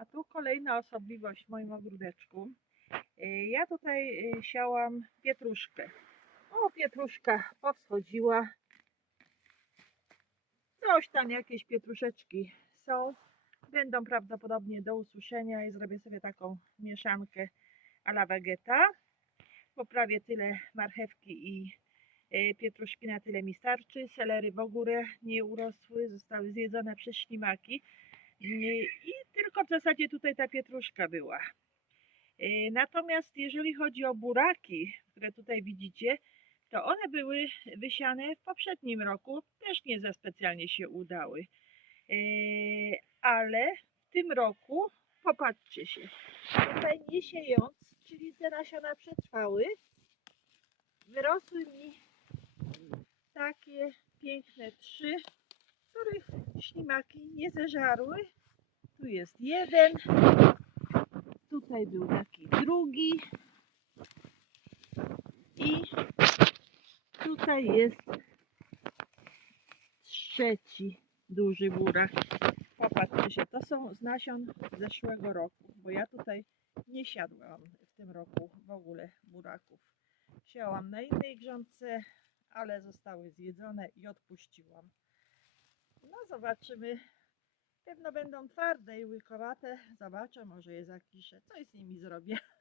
A tu kolejna osobliwość w moim ogródeczku. Y, Ja tutaj y, siałam pietruszkę. O, pietruszka powschodziła. Coś tam, jakieś pietruszeczki są. Będą prawdopodobnie do ususzenia i zrobię sobie taką mieszankę a la vegeta. Poprawię tyle marchewki i y, pietruszki na tyle mi starczy. Selery w ogóle nie urosły, zostały zjedzone przez ślimaki. I zasadzie tutaj ta pietruszka była. Y, Natomiast jeżeli chodzi o buraki, które tutaj widzicie, to one były wysiane w poprzednim roku, też nie za specjalnie się udały. Yy, ale w tym roku, popatrzcie się, tutaj nie siejąc, czyli te nasiona przetrwały, wyrosły mi takie piękne trzy, których ślimaki nie zeżarły. Tu jest jeden, tutaj był taki drugi i tutaj jest trzeci duży burak. Popatrzcie się, to są z nasion zeszłego roku, bo ja tutaj nie siadłam w tym roku w ogóle buraków. Siałam na innej grządce, ale zostały zjedzone i odpuściłam. No zobaczymy. Pewno będą twarde i łykowate. Zobaczę, może je zakiszę. Coś z nimi zrobię.